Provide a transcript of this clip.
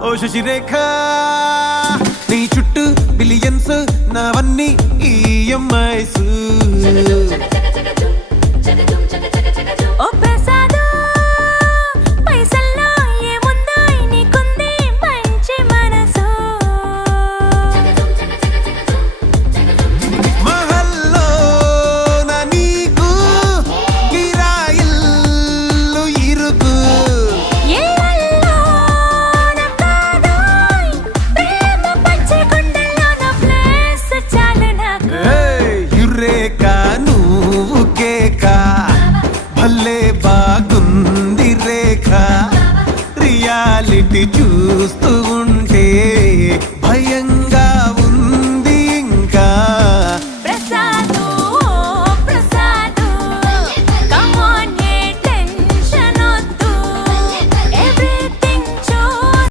ఓ శశిరేఖ నీ చుట్టూ బిలియన్స్ నావన్నీ ఈఎంఐస్ ఓ ప్రసాదు పైసల్లో ఏముందో నీకుంది మంచి మనసు మహల్లో నా నీకు గిరాయిల్లు ఇరుకు ఏళ్ళల్లో నా కాదోయ్ ప్రేమ పచ్చి గుండెల్లో నా ప్లేస్ చాలు నాకు యురేక నువ్వు కేక భలే బాగుంది రేఖ రియాలిటీ చూస్తూ